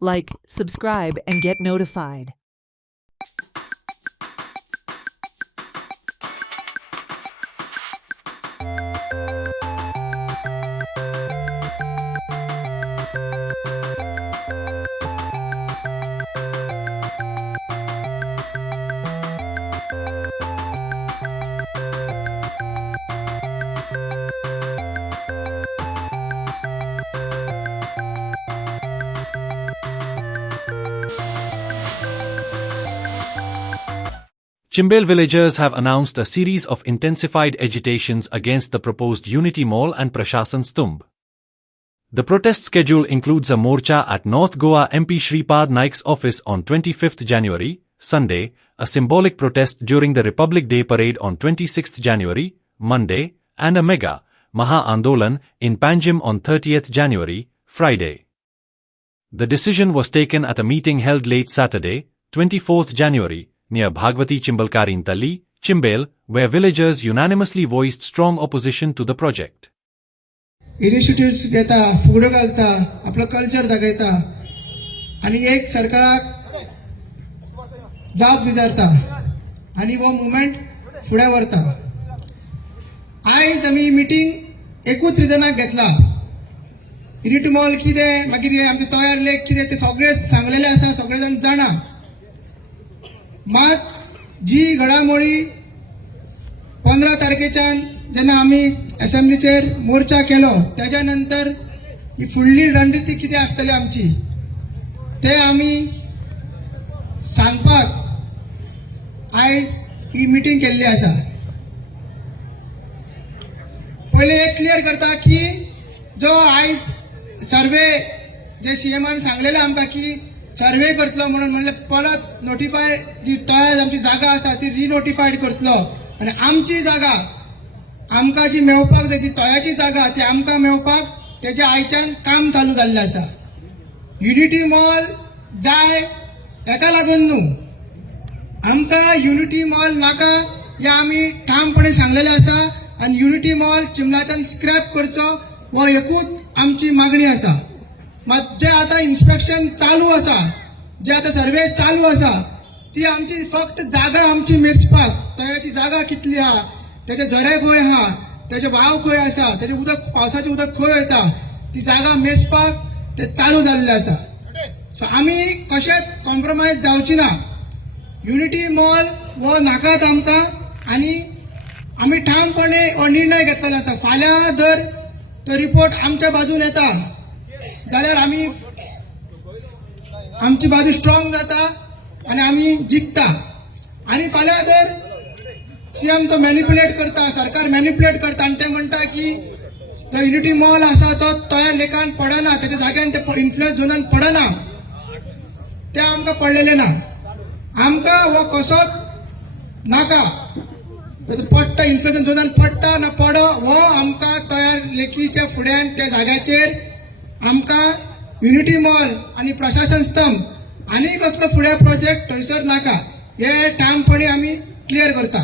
Like, subscribe, and get notified. Chimbale villagers have announced a series of intensified agitations against the proposed Unity Mall and Prashasan Stumb. The protest schedule includes a morcha at North Goa MP Shripad Naik's office on 25th January, Sunday, a symbolic protest during the Republic Day parade on 26th January, Monday, and a mega Maha Andolan in Panjim on 30th January, Friday. The decision was taken at a meeting held late Saturday, 24th January, near Bhagwati Chimbalkarin Talli, Chimbale, where villagers unanimously voiced strong opposition to the project. Initiatives घेता, फुगड्यो घालता, आपलो culture दाखयता आणि एक सरकाराक जाप विचारता आणि वो मुवमेंट फुडें व्हरता. आयज आमी मिटींग एकूच रिजनाक घेतला. युनिटी मॉल कितें, मागीर आमचे तयार लेक कितें ते सगळे सांगलेले आसा, सगळे जाण जाणा. मात जी घडामोडी 15 तारखेच्यान जेन्ना आमी असेंब्लीचेर मोर्चा केलो त्याच्या नंतर ही फुडली रणनीती कितें आसतली आमची ते आमी सांगपाक आयज ही मिटींग केल्ली आसा. पहिले एक क्लियर करता की जो आयज सर्वे जे सीएमान सांगलेले आमकां की सर्वे करतलो म्हणून म्हणले परत नोटिफाय जी तळ्यार आमची जागा आसा ती रिनोटिफायड करतलो आणि आमची जागा आमकां जी मेवपाक जाय ती तळ्याची जागा ती आमकां मेवपाक तेजे आयच्यान काम चालू जाल्लें आसा. युनिटी मॉल जाय हेका लागून न्हू, आमकां युनिटी मॉल नाका हें आमी ठामपणे सांगलेलें आसा आनी युनिटी मॉल चिमलाच्यान स्क्रॅप करचो हो एकूच आमची मागणी आसा. मात जे आता इन्स्पेक्शन चालू आसा, जे आता सर्वे चालू आसा ती आमची फक्त जागा आमची मेजपाक, तळ्याची जागा कितली आहा, त्याचे झरे खंय आहा, त्याचे व्हाव खंय आसा, त्याचे उदक पावसाचे उदक खंय येता ती जागा मेजपाक ते चालू जाल्ले आसा. सो आमी कशेंच कॉम्प्रोमायज जावची ना. युनिटी मॉल हो नाकात आमकां आनी आमी ठामपणे हो निर्णय घेतलेलो आसा. फाल्यां जर तो रिपोर्ट आमच्या बाजून येता जाल्यार आमी आमची बाजू स्ट्रॉंग जाता आणि आमी जिखता. आणि फाल्यां जर सीएम तो मॅनिप्युलेट करता, सरकार मॅनिप्युलेट करता आणि ते म्हणटा की तो युनिटी मॉल आसा तो तळ्या लेकान पडना, त्याच्या जाग्यान ते इन्फ्लुएन्स झोनान पडना, ते आमकां पडलेले ना. आमकां हो कसोच नाका. पडटा इन्फ्लुएन्स झोनान पडटा ना पडो हो आमकां तयार लेकीच्या फुड्यान त्या जाग्याचेर आमकां युनिटी मॉल आणि प्रशासन स्तंभ आणि कसलो फुडें प्रोजेक्ट थंयसर नाका हे ठामपणे आमी क्लियर करता.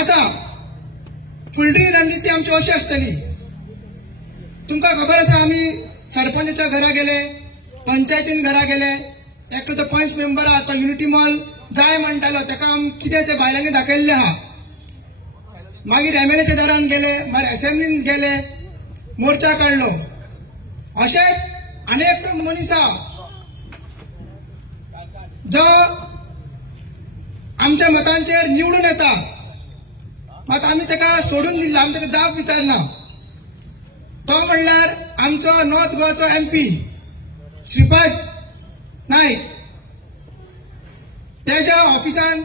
आता फुडली रणनीती आमची अशी आसतली. तुमकां खबर आसा आमी सरपंचाच्या घरा गेले, पंचायतीन घरा गेले, एकटो तो पंच मेंबर आहा तो युनिटी मॉल जाय म्हणटालो ताका आमी कितें ते भायल्यांनी दाखयल्लें आहा. मागीर एमएलएच्या दारान गेले, मागीर असेंब्लीन गेले, मोर्चा काढलो. अशेच अनेक मनीस आहा जो आमच्या मतांचेर निवडून येता, मात आमी ताका सोडून दिल्लो, आमी ताका जाप विचारना. तो म्हणल्यार आमचो नॉर्थ गोवाचो एमपी श्रीपाद नाईक. त्याच्या ऑफिसान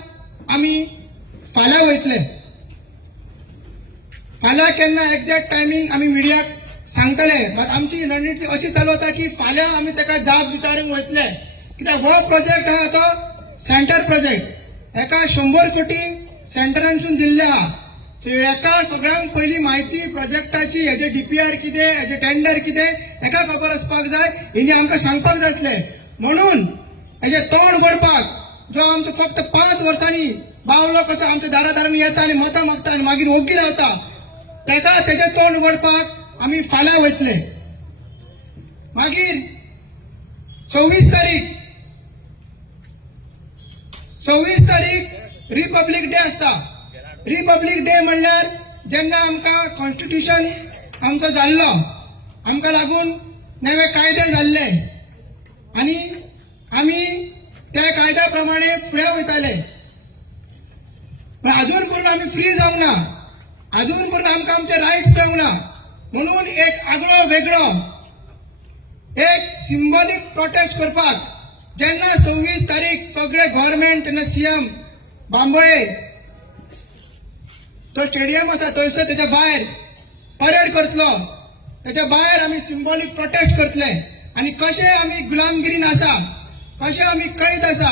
आमी फाल्यां वयतले. फाल्यां केन्ना एक्झॅक्ट टायमींग आमी मिडियाक सांगतले. मात आमची रणनीती अशी चालवता की फाल्यां आमी ताका जाप विचारूंक वयतले. कित्याक हो प्रोजेक्ट आहा तो सेंटर प्रोजेक्ट, हेका 100 कोटी सेंटरांसून दिल्ले आहा. सो हेका सगळ्यांक पयली म्हायती प्रोजेक्टाची, हेजे डीपीआर कितें, हेजे टेंडर कितें हेका खबर आसपाक जाय. हेणी आमकां सांगपाक जाय आसलें. म्हणून हेजे तोंड उगडपाक जो आमचो फक्त 5 वर्सांनी बावलो कसो आमच्या दारादारान येता आनी मतां मागता आनी मागीर ओग्गी रावता, ताका तेजे तोंड उगडपाक आमी फाल्यां वयतले. मागीर 26 तारीख रिपब्लिक डे असता. रिपब्लिक डे म्हणल्यार जेन्ना आमकां कॉन्स्टिट्यूशन आमचो जाल्लो, आमकां लागून नवे कायदे जाल्ले आनी आमी त्या कायद्या प्रमाणे फुडें वयताले. पण अजून पर्यंत आमी फ्री जावंक ना, अजून पर्यंत आमकां आमचे रायट्स मेळूंक ना. म्हणून एक आगळो वेगळो एक सिंबॉलिक प्रोटेस्ट करपाक जेन्ना 26 तारीख सगळे गव्हर्नमेंट तेन्ना सीएम बांबोळे तो स्टेडियम आसा थंयसर तेच्या भायर परेड करतलो, तेच्या भायर आमी सिंबॉलिक प्रोटेस्ट करतले. आनी कशे आमी गुलामगिरीन आसा, कशे आमी कैद आसा,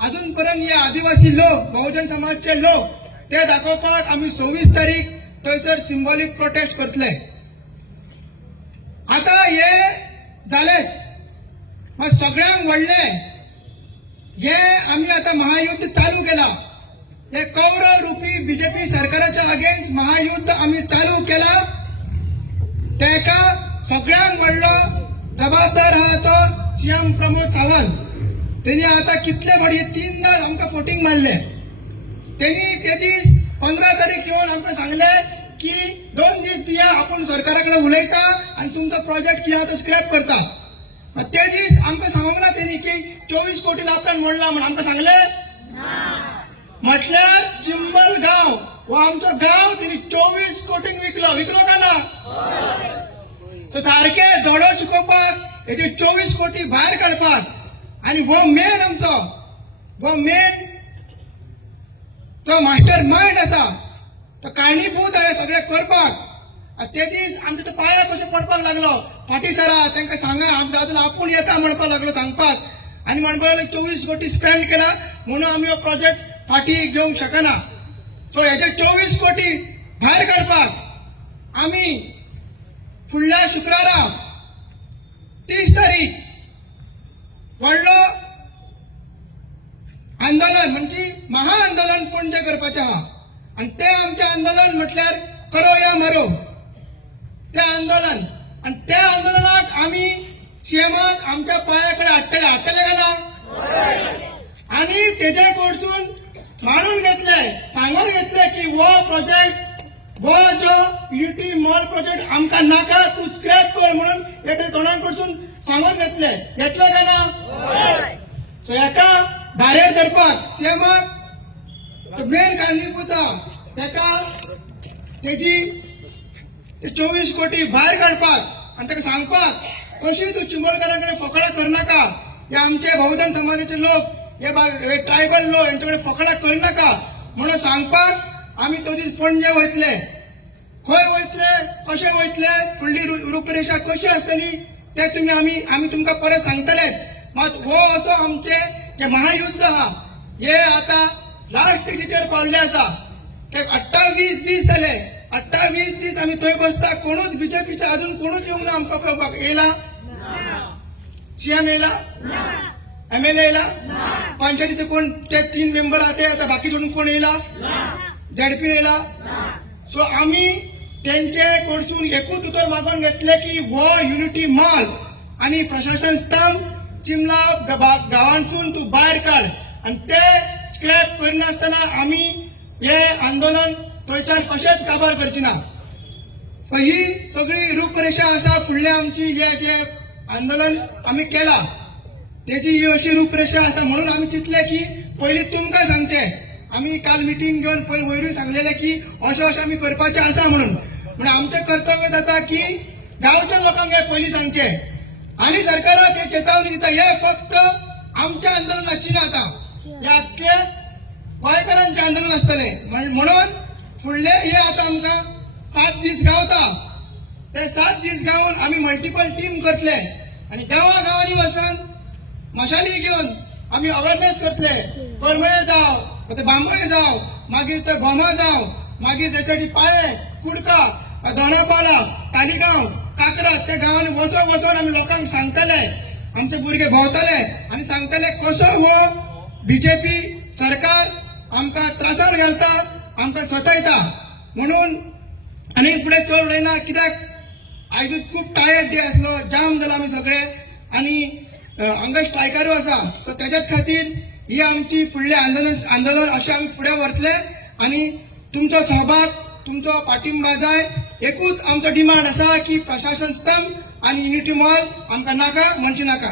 अजून पर्यंत हे आदिवासी लोक, बहुजन समाजचे लोक ते दाखोवपाक आमी 26 तारीख थंयसर सिंबॉलिक प्रोटेस्ट करतले. आता हे जाले, मग सगळ्यांक व्हडले हे आमी आता महायुद्ध चालू केला. हे कौरव रूपी बीजेपी सरकाराच्या अगेन्स्ट महायुद्ध आमी चालू केला. तेका सगळ्यांक व्हडलो जबाबदार आहा तो सीएम प्रमोद सावंत. त्यांनी आता कितले फाटी 3दा आमकां फोटिंग मारले. त्यांनी ते दीस 15 तारीख येवन आमकां सांगले की 2 दीस दिया, आपण सरकाराकडे उलयता आणि तुमचा प्रोजेक्ट किंवा तो स्क्रॅप करता. ते दीस आमकां सांगूंक ना त्यांनी की 24 कोटी आपल्यान मोडला म्हणून आमकां सांगले. म्हटल्यार चिंबल गांव हो आमचो गांव त्यांनी 24 कोटींक विकलो का ना? सो सारखे धडो शिकोवपाक हेचे 24 कोटी भायर काडपाक आणि हो मेन आमचो हो मेन तो मास्टर माइंड आसा, तो कारणीभूत आहे सगळे करपाक. ते दीस आमचे तो पांया कशें पडपाक लागलो, फाटी सरा तांकां सांगा आमच्या हातून आपूण येता म्हणपाक लागलो सांगपाक. आनी म्हणपाक लागलो 24 कोटी स्पेंड केला म्हणून आमी हो प्रोजेक्ट फाटी घेवंक शकना. सो हेचे 24 कोटी भायर काडपाक आमी फुडल्या शुक्रारा 30 तारीख व्हडलो आंदोलन म्हणजे महाआंदोलन पणजे करपाचें आहा. आणि ते आमचे आंदोलन म्हटल्यार करो या मरो ते आंदोलन. आणि त्या आंदोलनाक आमी सीएमाक आमच्या पायाकडे हाडटले का ना? आणि तेच्या कडसून मानून घेतले, सांगून घेतले की वो प्रोजेक्ट वो जो युनिटी मॉल प्रोजेक्ट आमकां नाका, तू स्क्रॅप कर म्हणून हे तोंडाकडसून सांगून घेतले का ना? सो हेका धारेर धरपाक सीएमाक मेन कारणीभूत तेका तेजी ते 24 कोटी भायर काडपाक आणि ताका सांगपाक कशी तू चिंबलकारांकडे फकाडा करनाका. हे आमचे बहुजन समाजाचे लोक, हे ट्रायबल लोक यांच्याकडे फकाडा करनाका म्हणून सांगपाक आमी तो दीस पणजे वयतले. खंय वयतले, कशे वयतले, फुडली रूपरेषा कशी आसतली ते आमी तुमकां परत सांगतले. मात हो असो आमचे जे महायुद्ध आहा हे आता लास्ट स्टेजीचेर पावल्ले आसा. 28 दीस जाले, 28 दीस आमी थंय बसता, कोणूच बीजेपीचे अजून कोणूच येवंक ना आमकां कळपाक. येयला सीएम येयला, एमएलए येयला, पंचायतीचे कोण ते 3 मेंबर आहा ते आता बाकी सोडून कोण येयला, झेडपी येयला. सो आमी तेंचे कडसून एकूच उतर मागून घेतले की हो युनिटी मॉल आणि प्रशासन स्तंभ चिमला गावांसून तू भायर काड आणि ते स्क्रॅप करनासतना आमी हे आंदोलन थंयच्यान कशेंच काबार करचे ना. सो ही सगळी रूपरेषा आसा फुडले आमची जे आंदोलन आमी केला तेजी ही अशी रूपरेषा आसा. म्हणून आमी चिंतले की पयलीं तुमकां सांगचे. आमी काल मिटींग घेवन पयर वयरूय सांगलेले की अशें आमी करपाचें आसा म्हणून आमचें कर्तव्य जाता की गांवच्या लोकांक हे पयलीं सांगचे आणि सरकाराक हे चेतावणी दिता. हे फक्त आमचें आंदोलन आसची ना, आता हे आख्खे गोंयकारांचें आंदोलन आसतलें. म्हणून फुडले हे आता आमकां 7 दीस गावता. ते 7 दीस गावून आमी मल्टिपल टीम करतले आणि गांवांनी वचून मशाली घेवन आमी अवेअरनेस करतले. करमळे जावं, ते बांबोळे जावं, मागीर ते गोमा जावं, मागीर त्यासाठी पाळे, कुडका, दोनापाला, तालिगांव, काकरात त्या गावांनी वचून आमी लोकांक सांगतले. आमचे भुरगे भोंवतले आणि सांगतले कसो हो बीजेपी सरकार आमकां त्रासार घालता, आमकां सतयता. म्हणून आनी फुडें चड उलयना, कित्याक आयज खूब टायर्ड डे आसलो, जाम जाला आमी सगळे. आणि हांगा स्ट्रायकारू आसा सो त्याच्याच खातीर ही आमची फुडले आंदोलन अशें आमी फुडें व्हरतले आनी तुमचो सहभाग तुमचो पाठिंबा जाय एकूच आमचो डिमांड आसा की प्रशासन स्तंभ आनी युनिटी मॉल आमकां नाका म्हणचे नाका.